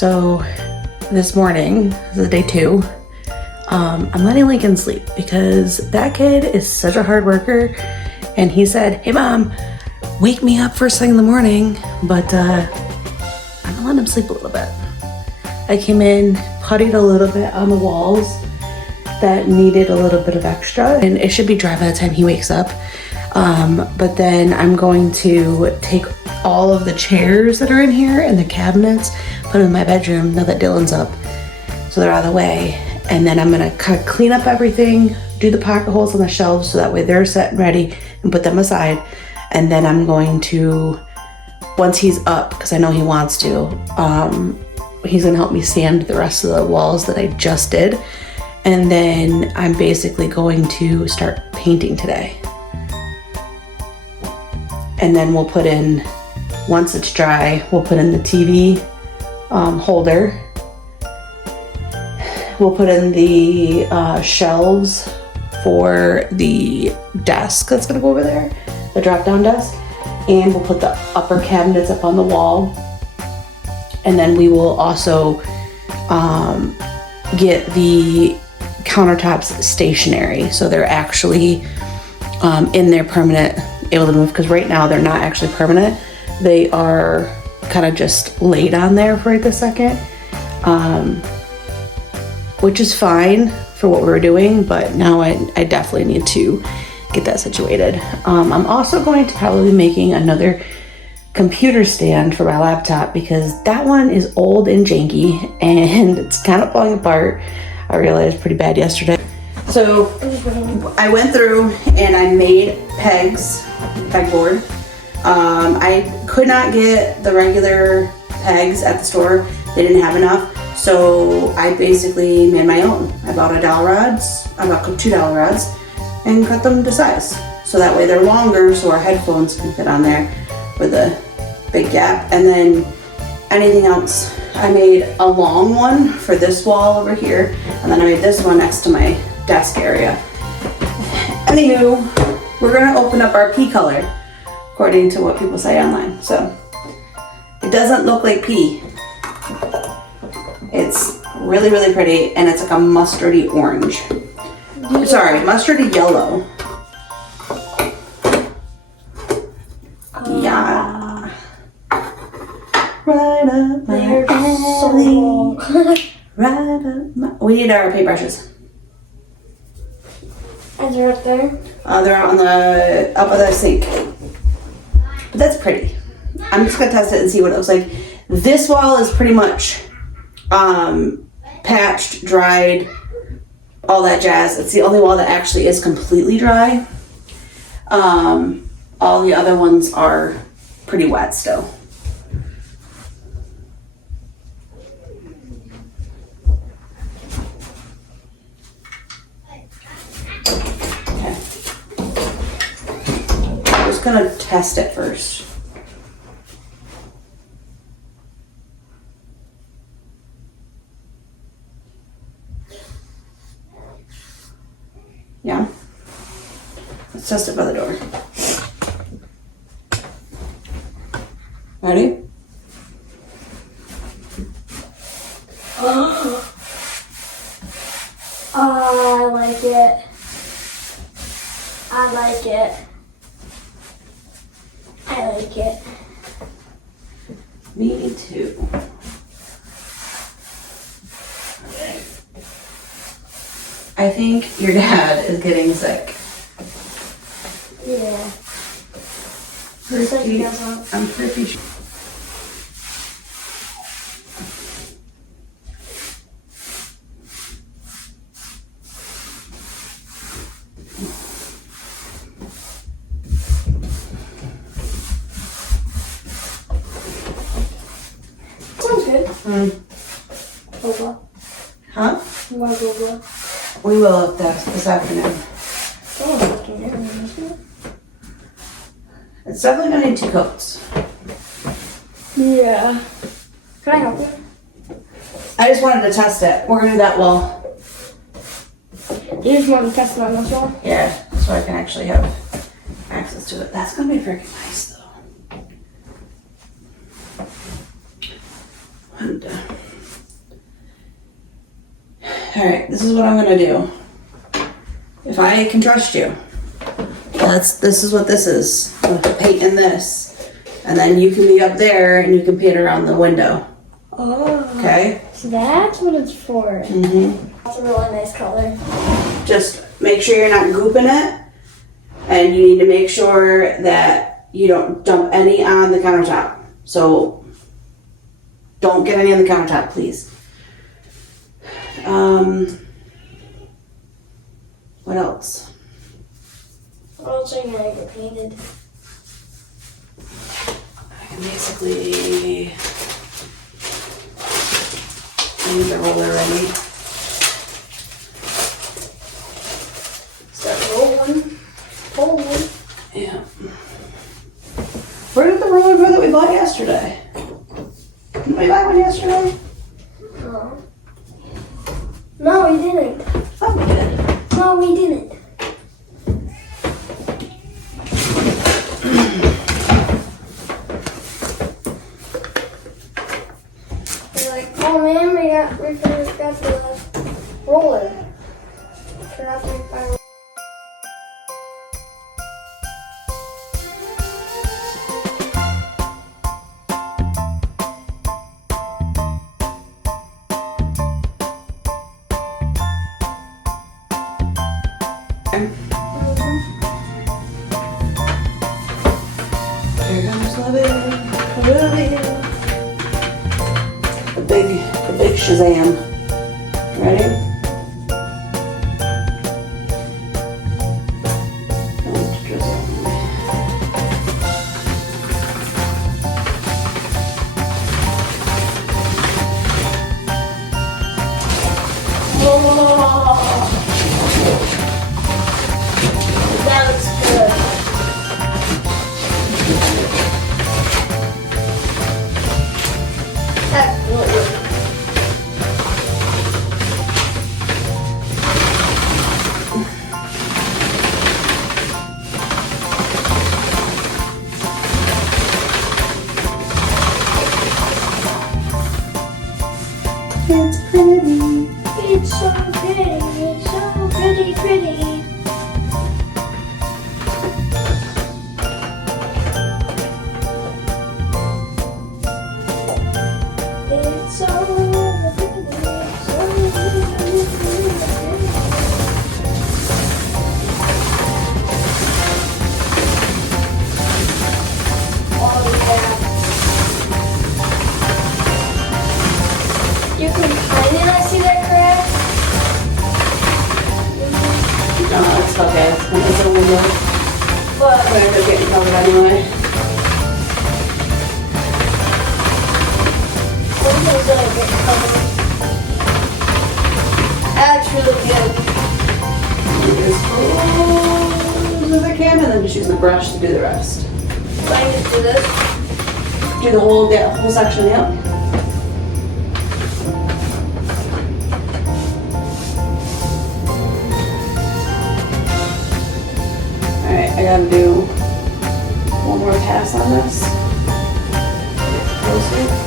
So this morning, this is day 2, I'm letting Lincoln sleep because that kid is such a hard worker, and he said, "Hey mom, wake me up first thing in the morning," but I'm gonna let him sleep a little bit. I came in, puttied a little bit on the walls that needed a little bit of extra, and it should be dry by the time he wakes up. But then I'm going to take all of the chairs that are in here and the cabinets, put them in my bedroom now that Dylan's up, so they're out of the way. And then I'm gonna kind of clean up everything, do the pocket holes on the shelves so that way they're set and ready, and put them aside. And then I'm going to, once he's up, because I know he wants to, he's gonna help me sand the rest of the walls that I just did. And then I'm basically going to start painting today. And then we'll put in, once it's dry, we'll put in the TV holder. We'll put in the shelves for the desk that's gonna go over there, the drop-down desk. And we'll put the upper cabinets up on the wall. And then we will also get the countertops stationary, so they're actually in their permanent, able to move, because right now they're not actually permanent. They are kind of just laid on there for right this second, which is fine for what we were doing, but now I definitely need to get that situated. I'm also going to probably be making another computer stand for my laptop because that one is old and janky and it's kind of falling apart. I realized pretty bad yesterday. So I went through and I made pegboard. I could not get the regular pegs at the store. They didn't have enough. So I basically made my own. I bought I bought $2 rods and cut them to size. So that way they're longer so our headphones can fit on there with a big gap. And then anything else, I made a long one for this wall over here. And then I made this one next to my desk area. Anywho, we're gonna open up our pea color according to what people say online. So it doesn't look like pea. It's really, really pretty, and it's like a mustardy orange. Sorry, mustardy yellow. Yeah. Right up my alley. Right up my... We need our paintbrushes. And they're up there? They're on the up of the sink. But that's pretty. I'm just gonna test it and see what it looks like. This wall is pretty much patched, dried, all that jazz. It's the only wall that actually is completely dry. All the other ones are pretty wet still. Okay. I'm just gonna test it first. Yeah. Let's test it by the door. Ready? I like it. I like it. I like it. Me too. I think your dad is getting sick. Yeah. I'm pretty sure. Sounds good. Boba. Huh? You want boba? We will this afternoon. It's definitely gonna need 2 coats. Yeah. Can I help you? I just wanted to test it. We're gonna do that wall. You just want to test it on this one? Yeah, so I can actually have access to it. That's gonna be freaking nice though. And, Alright, this is what I'm gonna do. If I can trust you. This is what this is. I'm gonna paint in this. And then you can be up there and you can paint around the window. Oh. Okay? So that's what it's for. Mm-hmm. That's a really nice color. Just make sure you're not gooping it. And you need to make sure that you don't dump any on the countertop. So don't get any on the countertop, please. What else? What else are you gonna get painted? I can basically leave the roller ready. Start rolling. Rolling. Yeah. Where did the roller go that we bought yesterday? Didn't we buy one yesterday? Oh. No, we didn't. I thought we did. No, we didn't. We're like, oh man, we forgot the roller. Forgot to buy. Here comes Olivia. The big Shazam. Ready? Don't drizzle. That looks good. That's good. It's pretty. It's so pretty, so pretty, pretty. It's so pretty, so pretty. Oh yeah. You can kind of not see that crack. No, it's okay. It's a window. But I'm gonna end up getting covered anyway. something's gonna get covered. That's really good. As close as I can, and then just use the brush to do the rest. So I need to do this. Do the whole section, yep. Alright, I gotta do one more pass on this. Get closer.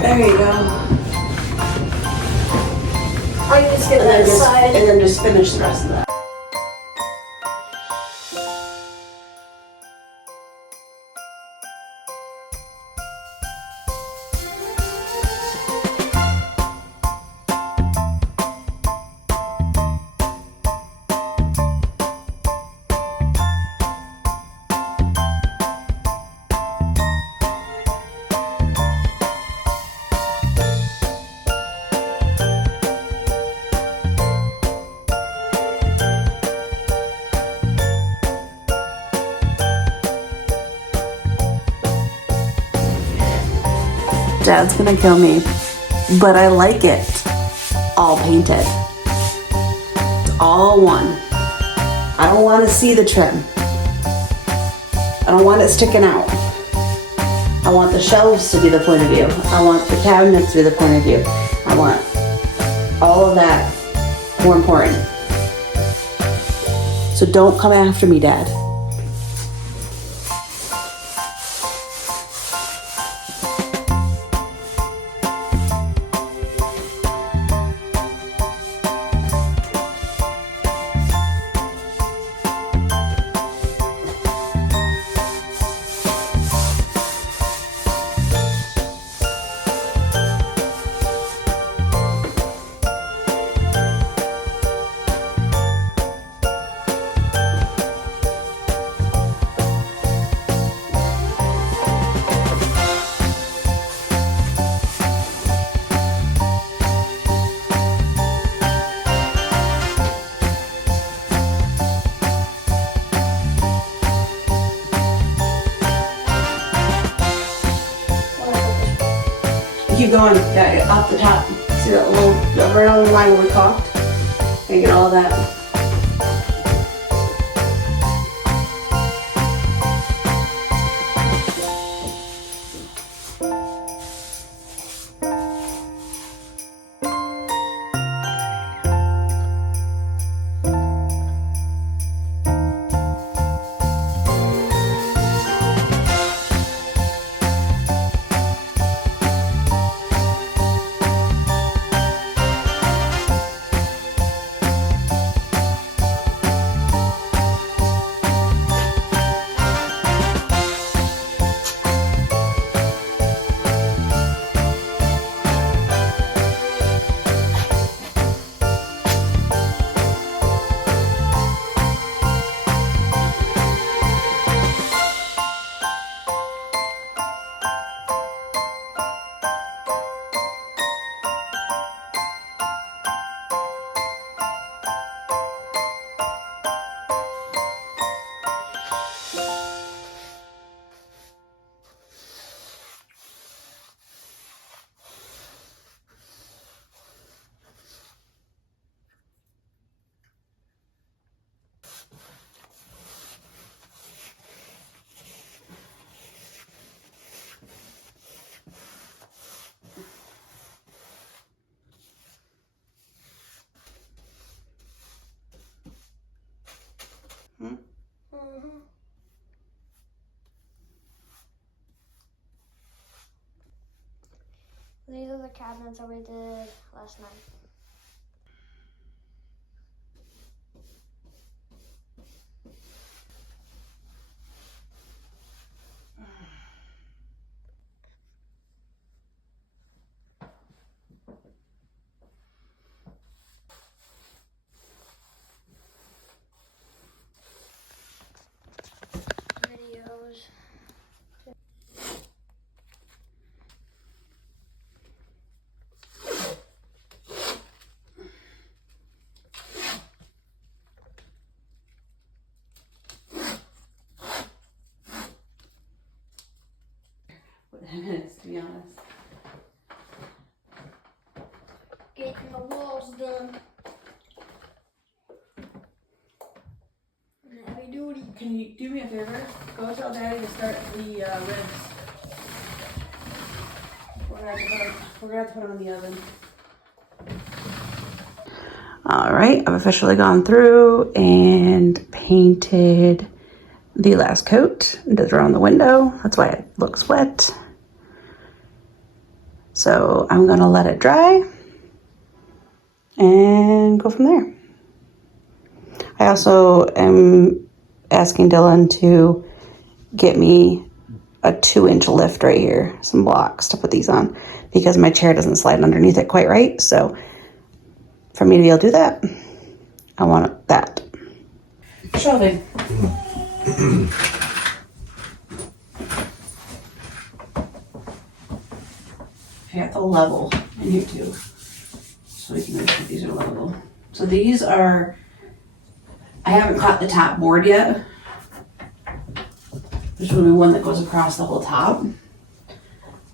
There you go. I can just get And then that just, side. and then just finish the rest of that. Dad's gonna kill me, but I like it all painted. It's all one. I don't want to see the trim. I don't want it sticking out. I want the shelves to be the point of view. I want the cabinets to be the point of view. I want all of that more important. So don't come after me, Dad. Keep going, yeah, up the top. See that little, right on the line where we caulked? And get all of that. These are the cabinets that we did last night. Videos. Minutes, to be honest. Getting the walls done. Heavy duty. Can you do me a favor? Go tell Daddy to start the ribs. We're gonna have to put them in the oven. All right, I've officially gone through and painted the last coat. Just around the window. That's why it looks wet. So I'm gonna let it dry and go from there. I also am asking Dylan to get me a 2-inch lift right here, some blocks to put these on because my chair doesn't slide underneath it quite right. So for me to be able to do that, I want that. Shelving. I got the level in here too, so we can make sure these are level. So these are, I haven't caught the top board yet. There's going to be one that goes across the whole top.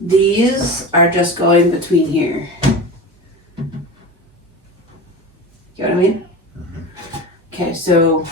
These are just going between here. You know what I mean? Okay, so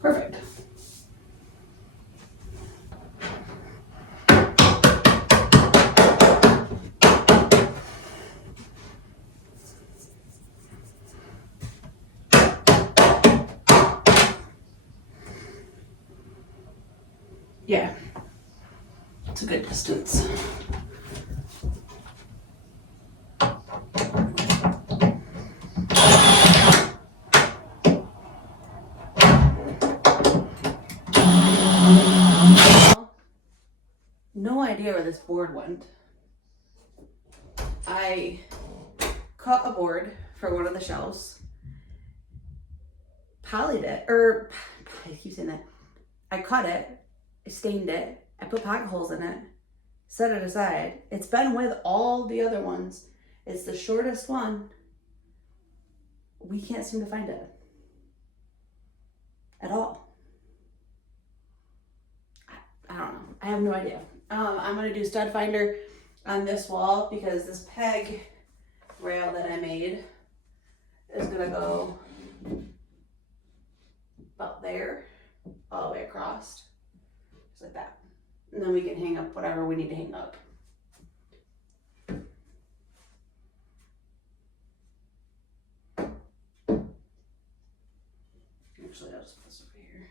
Perfect. Yeah, it's a good distance. No idea where this board went. I cut a board for one of the shelves, polyed it, or I keep saying that. I cut it, I stained it, I put pocket holes in it, set it aside. It's been with all the other ones. It's the shortest one. We can't seem to find it at all. I don't know. I have no idea. I'm gonna do stud finder on this wall because this peg rail that I made is gonna go about there, all the way across, just like that. And then we can hang up whatever we need to hang up. Actually, I'll just put this over here.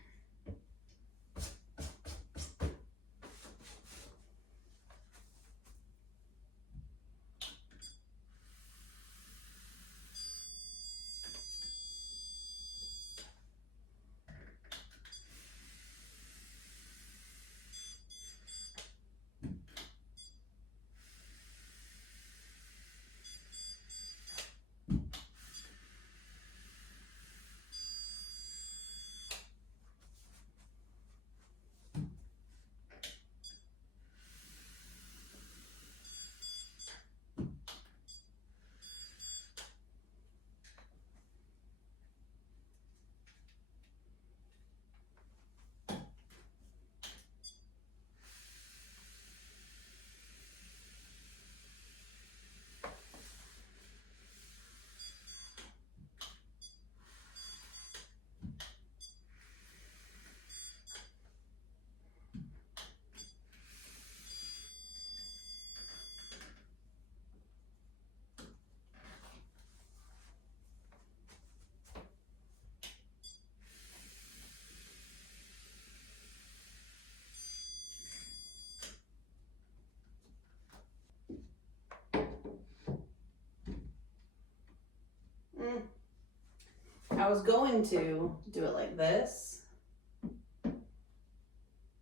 I was going to do it like this,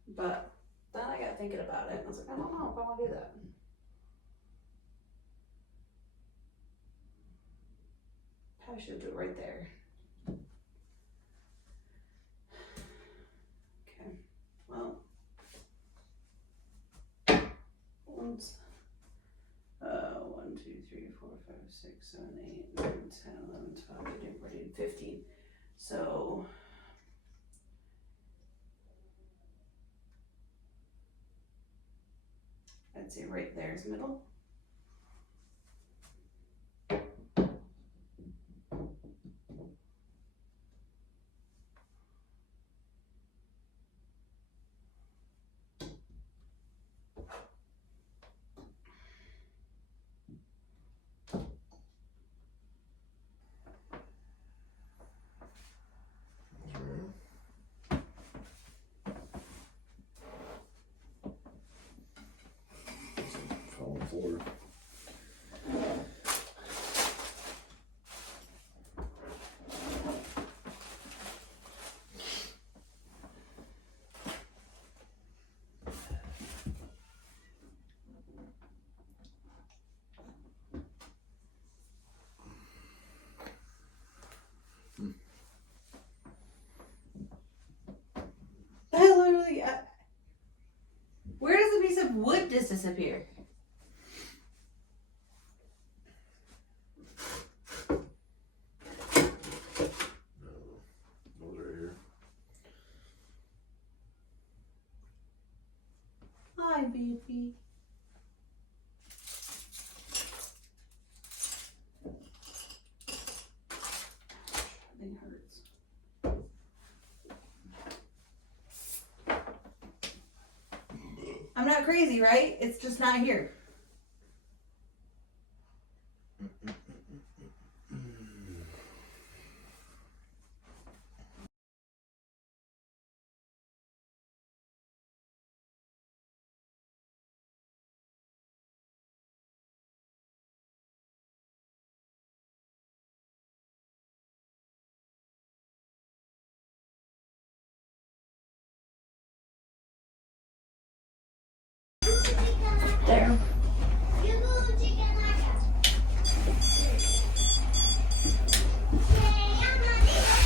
but then I got thinking about it and I was like, I don't know if I want to do that. Probably should do it right there. Okay, well, once, 1, 2, 3, 4, 5, 6, 7, 8, 9, 10, 11, 12, 13, 14, 15. So I'd say right there's middle. Falling floor. disappear. Those right here. Hi, baby. Thing hurts. I'm not crazy, right? It's just not here. There.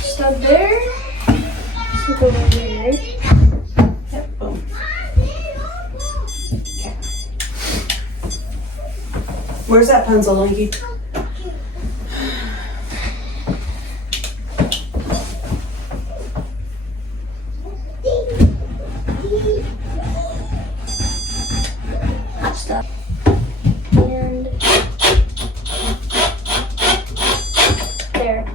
Stop there. Stop over there. Yep, boom. Okay. Where's that pencil, Linky? Stop. And there.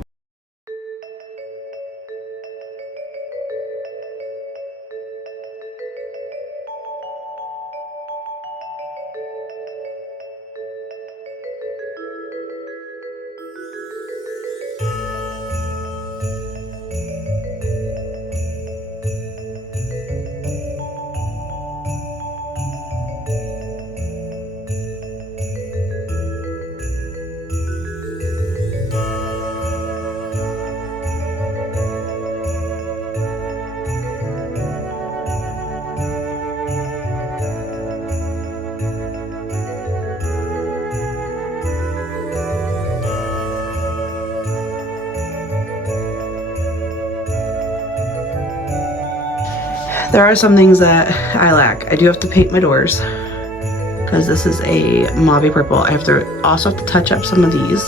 There are some things that I lack. I do have to paint my doors because this is a mauvey purple. I have to also have to touch up some of these.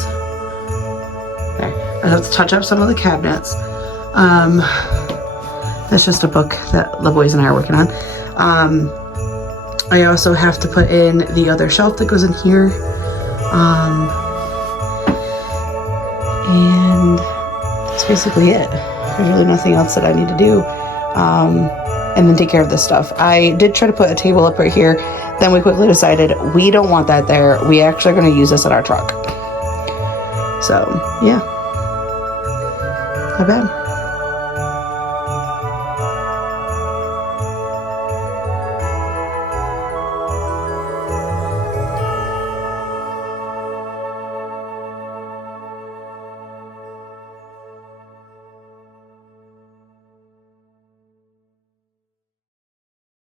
There. I have to touch up some of the cabinets. That's just a book that the boys and I are working on. I also have to put in the other shelf that goes in here. And that's basically it. There's really nothing else that I need to do. And then take care of this stuff. I did try to put a table up right here. Then we quickly decided we don't want that there. We actually are going to use this in our truck. So, yeah. Not bad.